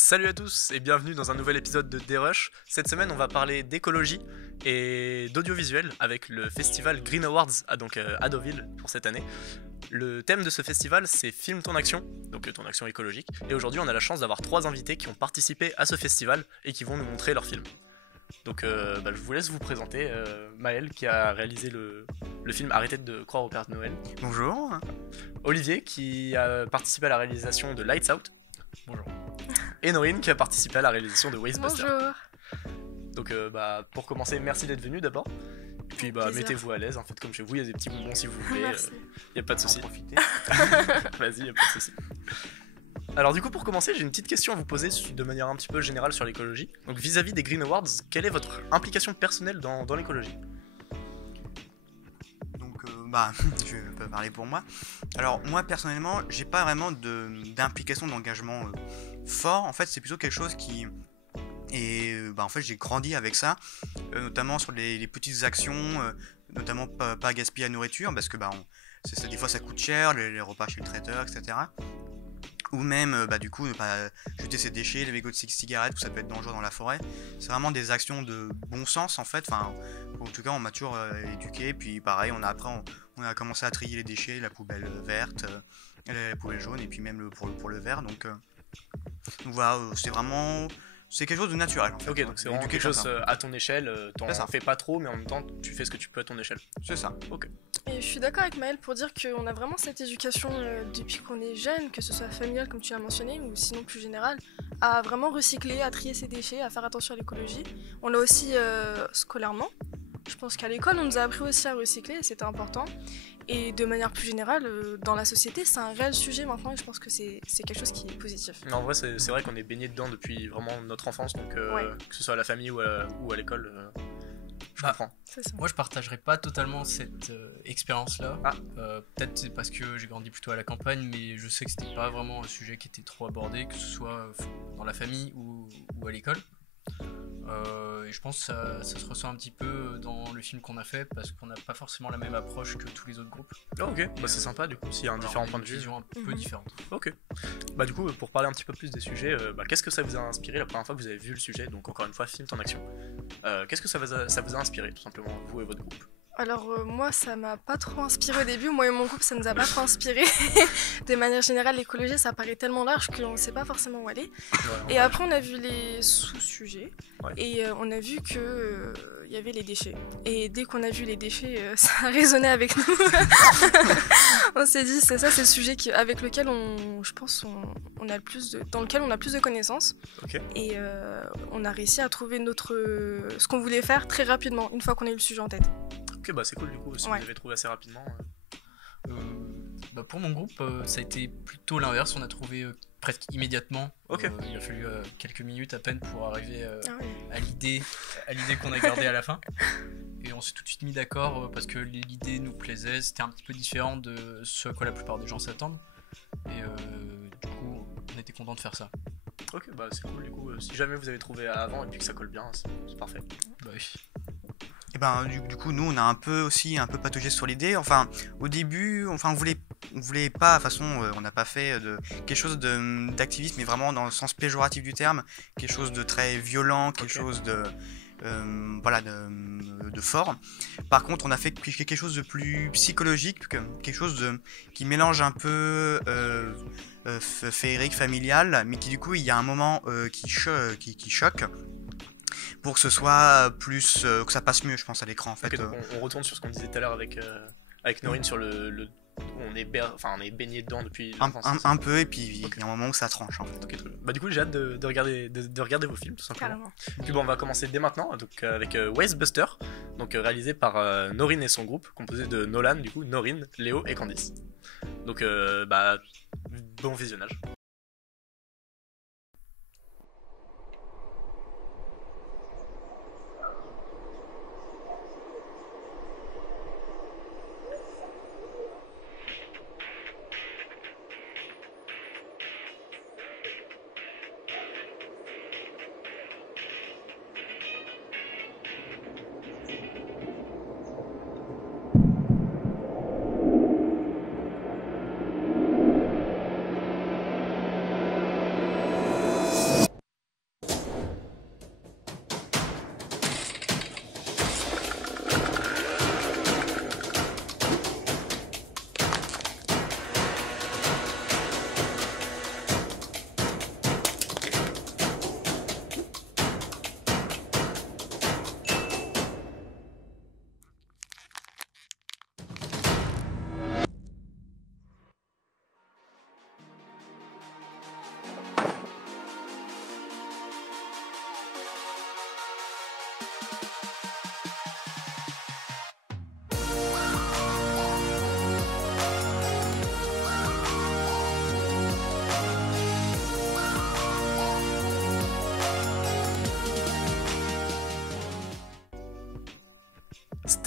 Salut à tous et bienvenue dans un nouvel épisode de D-Rush. Cette semaine, on va parler d'écologie et d'audiovisuel avec le festival Green Awards à Deauville pour cette année. Le thème de ce festival, c'est Filme ton action, donc ton action écologique. Et aujourd'hui, on a la chance d'avoir 3 invités qui ont participé à ce festival et qui vont nous montrer leurs films. Donc je vous laisse vous présenter. Maël qui a réalisé le film Arrêtez de croire au Père Noël. Bonjour. Olivier qui a participé à la réalisation de Lights Out. Bonjour. Et Norine qui a participé à la réalisation de Wastebusters. Bonjour. Donc pour commencer, merci d'être venu d'abord. Et puis mettez-vous à l'aise, en fait comme chez vous, il y a des petits bonbons si vous voulez. Y a pas de souci. Profitez. Vas-y, y a pas de souci. Alors du coup pour commencer, j'ai une petite question à vous poser de manière un petit peu générale sur l'écologie. Donc vis-à-vis des Green Awards, quelle est votre implication personnelle dans l'écologie ? Donc je peux parler pour moi. Alors moi personnellement, j'ai pas vraiment d'implication, d'engagement fort. En fait, c'est plutôt quelque chose qui en fait j'ai grandi avec ça, notamment sur les petites actions, notamment pas gaspiller la nourriture parce que des fois ça coûte cher, les repas chez le traiteur, etc. Ou même du coup ne pas jeter ses déchets, les mégots de cigarettes, où ça peut être dangereux dans la forêt. C'est vraiment des actions de bon sens en fait. Enfin, en tout cas on m'a toujours éduqué. Puis pareil, on a commencé à trier les déchets, la poubelle verte, la poubelle jaune, et puis même pour le vert. Donc voilà, c'est quelque chose de naturel en fait. Ok, donc c'est vraiment quelque chose à ton échelle, t'en fais pas trop, mais en même temps tu fais ce que tu peux à ton échelle. C'est ça. Ok. Et je suis d'accord avec Maëlle pour dire qu'on a vraiment cette éducation depuis qu'on est jeune, que ce soit familial comme tu l'as mentionné, ou sinon plus général, à vraiment recycler, à trier ses déchets, à faire attention à l'écologie. On l'a aussi scolairement. Je pense qu'à l'école on nous a appris aussi à recycler, et c'était important. Et de manière plus générale, dans la société, c'est un réel sujet maintenant et je pense que c'est quelque chose qui est positif. En vrai, c'est vrai qu'on est baigné dedans depuis vraiment notre enfance, donc que ce soit à la famille ou à l'école, je comprends. Moi, je partagerais pas totalement cette expérience-là. Peut-être c'est parce que j'ai grandi plutôt à la campagne, mais je sais que c'était pas vraiment un sujet qui était trop abordé, que ce soit dans la famille ou à l'école. Et je pense que ça se ressent un petit peu dans le film qu'on a fait parce qu'on n'a pas forcément la même approche que tous les autres groupes. Ok, c'est sympa du coup s'il y a un différent point de vue. Une vision un peu différente. Ok. Du coup pour parler un petit peu plus des sujets, qu'est-ce que ça vous a inspiré la première fois que vous avez vu le sujet? Donc encore une fois, Filme ton action. Qu'est-ce que ça vous a inspiré tout simplement, vous et votre groupe? Alors moi ça m'a pas trop inspiré au début, moi et mon groupe ça nous a pas trop inspiré. De manière générale l'écologie ça paraît tellement large qu'on sait pas forcément où aller. Et après on a vu les sous-sujets et on a vu que y avait les déchets. Et dès qu'on a vu les déchets ça a résonné avec nous. On s'est dit c'est le sujet avec lequel je pense on a le plus dans lequel on a plus de connaissances. Okay. Et on a réussi à trouver ce qu'on voulait faire très rapidement une fois qu'on a eu le sujet en tête. Ok, c'est cool du coup, si vous l'avez trouvé assez rapidement. Pour mon groupe, ça a été plutôt l'inverse, on a trouvé presque immédiatement. Okay. Il a fallu quelques minutes à peine pour arriver à l'idée qu'on a gardée à la fin. Et on s'est tout de suite mis d'accord parce que l'idée nous plaisait, c'était un petit peu différent de ce à quoi la plupart des gens s'attendent. Et du coup, on était content de faire ça. Ok, c'est cool du coup, si jamais vous avez trouvé avant et puis que ça colle bien, c'est parfait. Oui. Et du coup nous on a un peu pataugé sur l'idée. Enfin au début on voulait pas, de toute façon on n'a pas fait quelque chose d'activiste mais vraiment dans le sens péjoratif du terme, quelque chose de très violent, quelque chose de fort. Par contre on a fait quelque chose de plus psychologique, quelque chose qui mélange un peu féerique, familial, mais qui du coup il y a un moment qui choque pour que ce soit plus que ça passe mieux je pense à l'écran en fait. Donc on retourne sur ce qu'on disait tout à l'heure avec Norine sur le on est baigné dedans depuis un peu et puis il y a un moment où ça tranche en fait. Okay, très bien. Du coup j'ai hâte de regarder vos films tout simplement. Carrément. Puis on va commencer dès maintenant donc avec Wastebusters, donc réalisé par Norine et son groupe composé de Nolan, du coup Norine, Léo et Candice. Donc bon visionnage.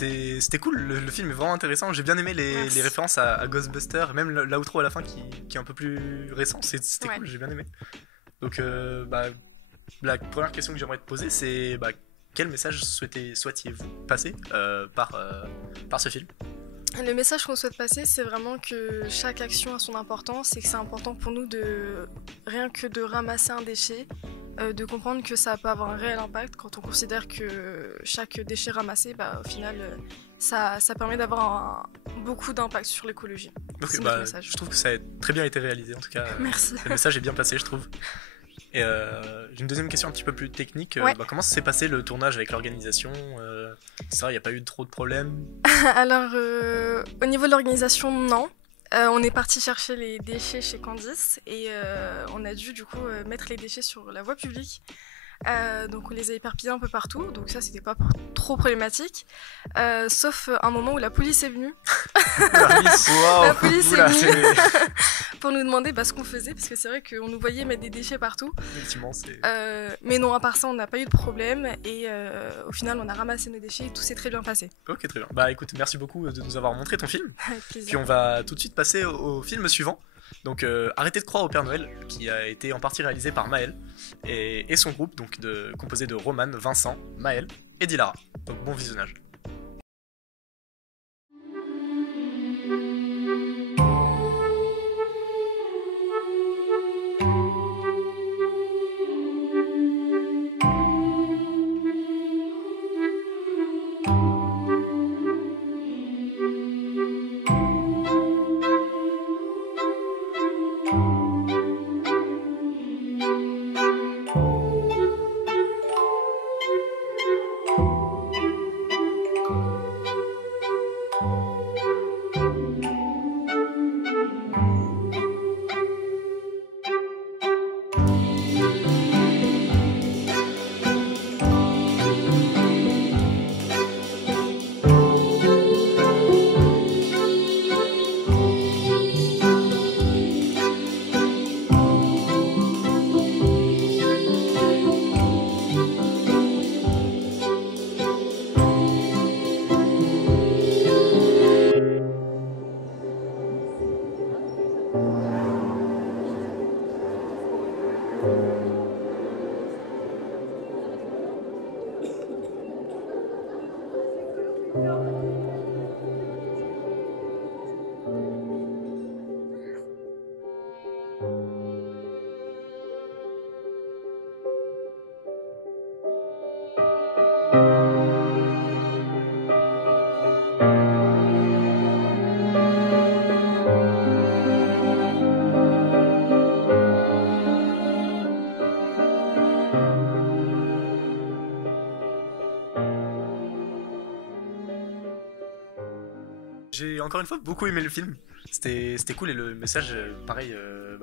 c'était cool, le film est vraiment intéressant. J'ai bien aimé les références à Ghostbusters, même l'outro à la fin qui est un peu plus récent. C'était cool, j'ai bien aimé. Donc, la première question que j'aimerais te poser, c'est quel message souhaitiez-vous passer par ce film ? Le message qu'on souhaite passer, c'est vraiment que chaque action a son importance et que c'est important pour nous rien que de ramasser un déchet, de comprendre que ça peut avoir un réel impact quand on considère que chaque déchet ramassé, au final, ça permet d'avoir beaucoup d'impact sur l'écologie. Okay, je trouve que ça a très bien été réalisé, en tout cas. Merci. Le message est bien passé, je trouve. Et j'ai une deuxième question un petit peu plus technique. Comment ça s'est passé le tournage avec l'organisation Ça, il n'y a pas eu trop de problèmes? Alors, au niveau de l'organisation, non. On est parti chercher les déchets chez Candice et on a dû du coup mettre les déchets sur la voie publique. Donc on les a éparpillés un peu partout, donc ça c'était pas trop problématique, sauf un moment où la police est venue. La police est venue pour nous demander ce qu'on faisait, parce que c'est vrai qu'on nous voyait mettre des déchets partout. Effectivement, mais non, à part ça on n'a pas eu de problème et au final on a ramassé nos déchets et tout s'est très bien passé. Ok, très bien. Écoute, merci beaucoup de nous avoir montré ton film. Avec plaisir. Puis on va tout de suite passer au film suivant. Donc Arrêtez de croire au Père Noël, qui a été en partie réalisé par Maël et son groupe, donc composé de Roman, Vincent, Maël et Dilara. Donc bon visionnage. J'ai encore une fois beaucoup aimé le film. C'était cool et le message, pareil,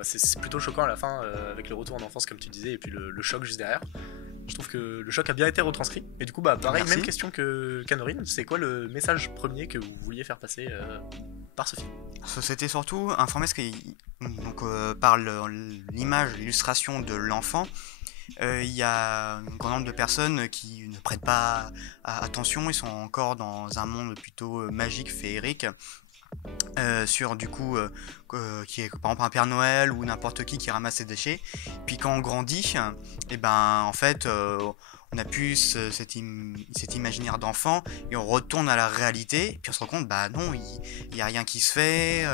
c'est plutôt choquant à la fin avec le retour en enfance comme tu disais et puis le choc juste derrière. Je trouve que le choc a bien été retranscrit. Et du coup, pareil, même question qu'Anorine, c'est quoi le message premier que vous vouliez faire passer par ce film? C'était surtout informer par l'image, l'illustration de l'enfant. Il y a un grand nombre de personnes qui ne prêtent pas attention, ils sont encore dans un monde plutôt magique, féerique, sur du coup qui est par exemple un Père Noël ou n'importe qui ramasse ses déchets. Puis quand on grandit, en fait on a plus cet imaginaire d'enfant et on retourne à la réalité, puis on se rend compte non, il y a rien qui se fait,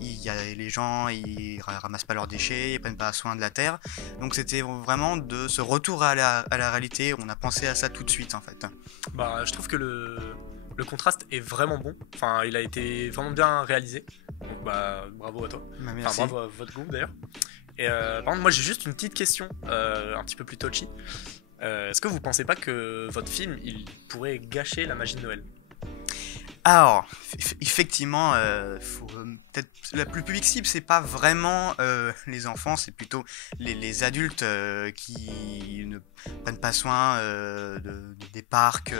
les gens ils ramassent pas leurs déchets, ils prennent pas soin de la terre. Donc c'était vraiment de ce retour à la réalité, on a pensé à ça tout de suite en fait. Je trouve que le contraste est vraiment bon, enfin il a été vraiment bien réalisé, donc bravo à toi, bravo à votre groupe d'ailleurs. Et par contre moi j'ai juste une petite question un petit peu plus touchy. Est-ce que vous pensez pas que votre film il pourrait gâcher la magie de Noël? Alors, effectivement, peut-être le public cible, c'est pas vraiment les enfants, c'est plutôt les adultes qui ne prennent pas soin des parcs,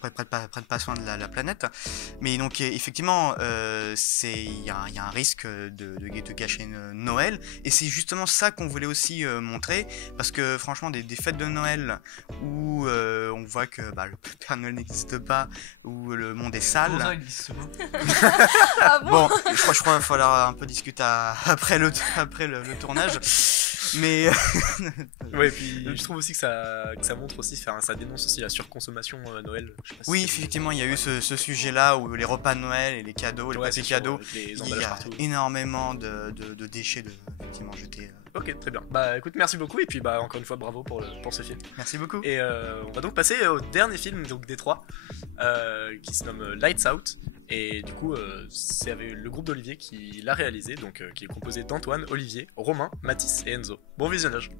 prennent pas soin de la planète. Mais donc, effectivement, il y a un risque de gâcher Noël, et c'est justement ça qu'on voulait aussi montrer, parce que franchement, des fêtes de Noël où on voit que le Père Noël n'existe pas, où le monde est sale. Ah bon, je crois qu'il va falloir un peu discuter après le tournage. Mais ouais, et puis je trouve aussi que ça montre aussi, ça dénonce aussi la surconsommation à Noël. Je sais pas si oui, effectivement, il y a eu ce sujet-là où les repas de Noël et les cadeaux, les papiers cadeaux, il y a énormément de déchets effectivement jetés. Ok, très bien. Bah écoute, merci beaucoup, et puis encore une fois bravo pour ce film. Merci beaucoup. Et on va donc passer au dernier film donc des trois, qui se nomme Lights Out. Et du coup, c'est avec le groupe d'Olivier qui l'a réalisé, donc qui est composé d'Antoine, Olivier, Romain, Mathis et Enzo. Bon visionnage.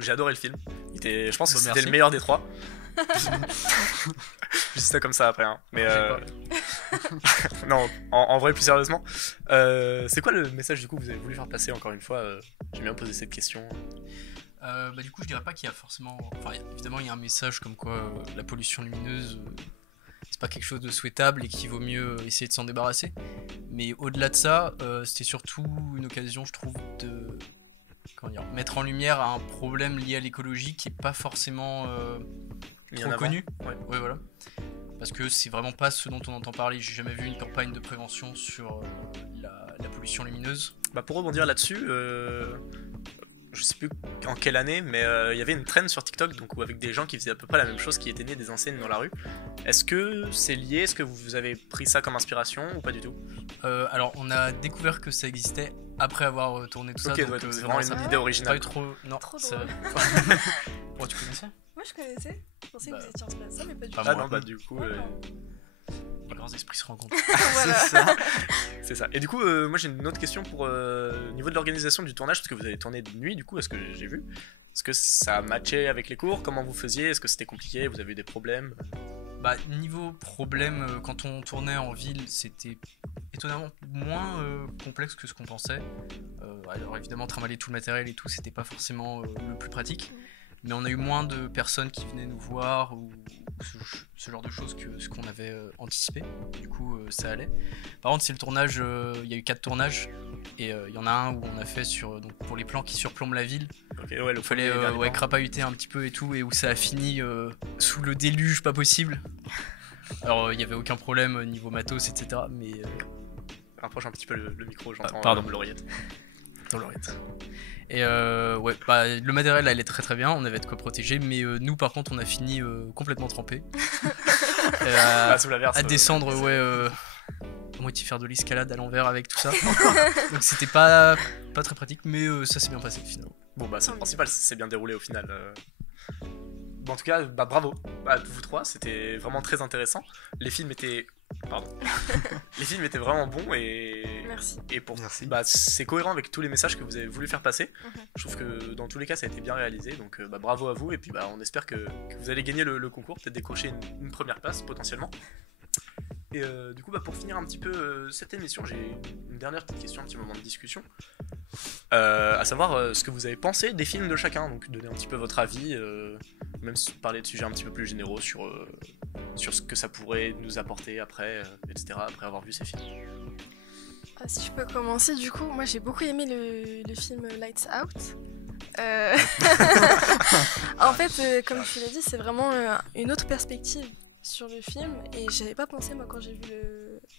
J'ai adoré le film. Je pense que c'était le meilleur des trois. Je dis ça comme ça après, hein. Mais non, en vrai, plus sérieusement, c'est quoi le message du coup que vous avez voulu faire passer encore une fois J'ai bien posé cette question. Du coup, je dirais pas qu'il y a forcément. Enfin, évidemment, il y a un message comme quoi la pollution lumineuse, c'est pas quelque chose de souhaitable et qu'il vaut mieux essayer de s'en débarrasser. Mais au-delà de ça, c'était surtout une occasion, je trouve, de mettre en lumière un problème lié à l'écologie qui est pas forcément trop connu. Ouais, voilà. Parce que c'est vraiment pas ce dont on entend parler. J'ai jamais vu une campagne de prévention sur la pollution lumineuse. Pour rebondir là-dessus, je sais plus en quelle année, mais il y avait une trend sur TikTok donc, avec des gens qui faisaient à peu près la même chose, qui éteignaient des enseignes dans la rue. Est-ce que c'est lié? Est-ce que vous avez pris ça comme inspiration ou pas du tout? Alors, on a découvert que ça existait après avoir tourné tout ça. Ok, donc c'est vraiment une idée originale. Pas eu trop. Non, trop ça... drôle. Tu connaissais? Moi je connaissais. Je pensais que vous étiez inspiré de ça, mais pas du tout. Pas Ah non, du coup. Les grands esprits se rencontrent. Voilà. C'est ça. Et du coup, moi j'ai une autre question pour au niveau de l'organisation du tournage, parce que vous avez tourné de nuit, du coup, est-ce que j'ai vu? Est-ce que ça matchait avec les cours? Comment vous faisiez? Est-ce que c'était compliqué? Vous avez eu des problèmes? Niveau problème, quand on tournait en ville, c'était étonnamment moins complexe que ce qu'on pensait. Alors évidemment, trimballer tout le matériel et tout, c'était pas forcément le plus pratique. Mais on a eu moins de personnes qui venaient nous voir ou ce genre de choses que ce qu'on avait anticipé. Du coup, ça allait. Par contre, c'est le tournage, il y a eu 4 tournages et il y en a un où on a fait donc pour les plans qui surplombent la ville. Okay, ouais, il fallait crapahuter un petit peu et tout, et où ça a fini sous le déluge pas possible. Alors, il n'y avait aucun problème niveau matos, etc. Mais rapproche un petit peu le micro, j'entends l'oreillette. Dans l'oreillette. Et le matériel là, il est très très bien, on avait de quoi protéger, mais nous par contre on a fini complètement trempé. Sous la verse, à descendre à moitié faire de l'escalade à l'envers avec tout ça. Donc c'était pas très pratique, mais ça s'est bien passé finalement. Bon bah c'est le principal, c'est bien déroulé au final. Bon, en tout cas, bah bravo à vous trois, c'était vraiment très intéressant. Les films étaient les films étaient vraiment bons et Merci. Et pour Merci. bah c'est cohérent avec tous les messages que vous avez voulu faire passer. Je trouve que dans tous les cas ça a été bien réalisé, donc bah bravo à vous, et puis bah on espère que vous allez gagner le concours, peut-être décrocher une première place potentiellement. Et du coup bah pour finir un petit peu cette émission, j'ai une dernière petite question, un petit moment de discussion, à savoir ce que vous avez pensé des films de chacun, donc donner un petit peu votre avis, même parler de sujets un petit peu plus généraux sur ce que ça pourrait nous apporter après, etc., après avoir vu ces films. Si je peux commencer, du coup, moi j'ai beaucoup aimé le film Lights Out. En fait, comme tu l'as dit, c'est vraiment une autre perspective sur le film, et j'avais pas pensé moi quand j'ai vu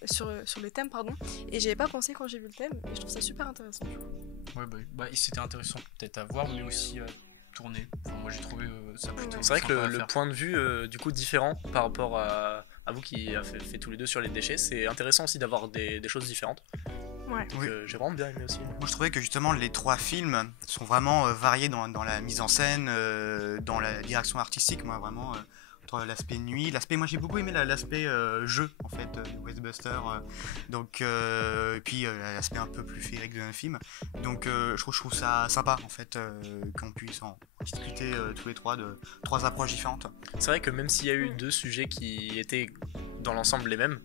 sur le thème, pardon, et j'avais pas pensé quand j'ai vu le thème, et je trouve ça super intéressant. Ouais, bah c'était intéressant peut-être à voir, mais aussi à tourner. Enfin, moi j'ai trouvé ça plutôt. C'est vrai que le point de vue du coup différent par rapport à vous qui a fait tous les deux sur les déchets, c'est intéressant aussi d'avoir des choses différentes. Ouais. Donc, j'ai vraiment bien aimé aussi. Moi je trouvais que justement les trois films sont vraiment variés dans la mise en scène, dans la direction artistique. Moi vraiment entre l'aspect nuit, moi j'ai beaucoup aimé l'aspect jeu en fait de Ghostbuster, donc et puis l'aspect un peu plus féerique d'un film. Donc je trouve ça sympa en fait qu'on puisse en discuter tous les trois de trois approches différentes. C'est vrai que même s'il y a eu deux sujets qui étaient dans l'ensemble les mêmes,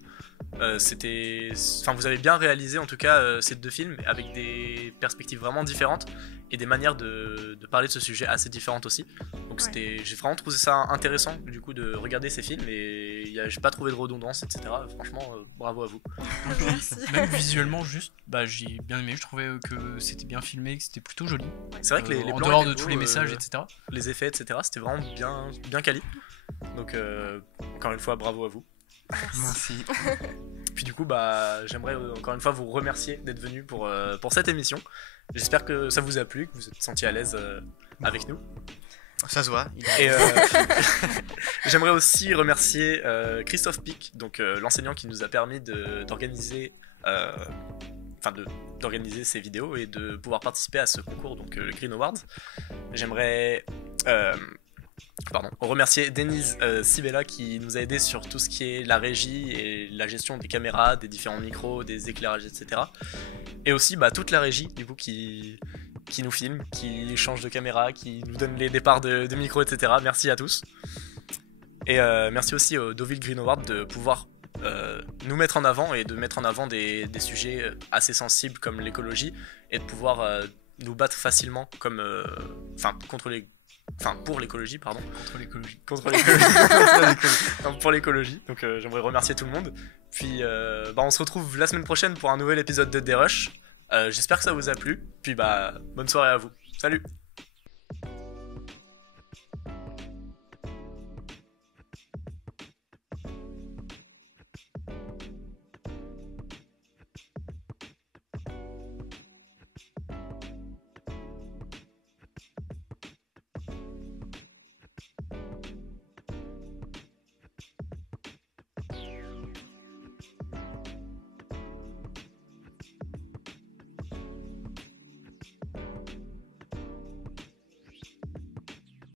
vous avez bien réalisé en tout cas ces deux films avec des perspectives vraiment différentes et des manières de parler de ce sujet assez différentes aussi. Donc j'ai vraiment trouvé ça intéressant du coup de regarder ces films, et j'ai pas trouvé de redondance, etc. Franchement, bravo à vous. Merci. Même visuellement, juste, j'ai bien aimé. Je trouvais que c'était bien filmé, que c'était plutôt joli. C'est vrai que les en plans dehors étaient de tous beaux, les messages, etc. Les effets, etc. C'était vraiment bien quali. Donc encore une fois, bravo à vous. Merci. Puis du coup, j'aimerais encore une fois vous remercier d'être venu pour cette émission. J'espère que ça vous a plu, que vous êtes senti à l'aise avec nous. Ça se voit. Et j'aimerais aussi remercier Christophe Pic, donc l'enseignant qui nous a permis d'organiser ces vidéos et de pouvoir participer à ce concours, donc le Green Awards. J'aimerais remercier Denise Sibella qui nous a aidé sur tout ce qui est la régie et la gestion des caméras, des différents micros, des éclairages, etc. Et aussi toute la régie du coup qui nous filme, qui change de caméra, qui nous donne les départs de micros, etc. Merci à tous. Et merci aussi au Deauville Green Award de pouvoir nous mettre en avant et de mettre en avant des sujets assez sensibles comme l'écologie, et de pouvoir nous battre facilement pour l'écologie, pardon. Pour l'écologie. Donc j'aimerais remercier tout le monde. Puis on se retrouve la semaine prochaine pour un nouvel épisode de D-Rush. J'espère que ça vous a plu. Puis bonne soirée à vous. Salut!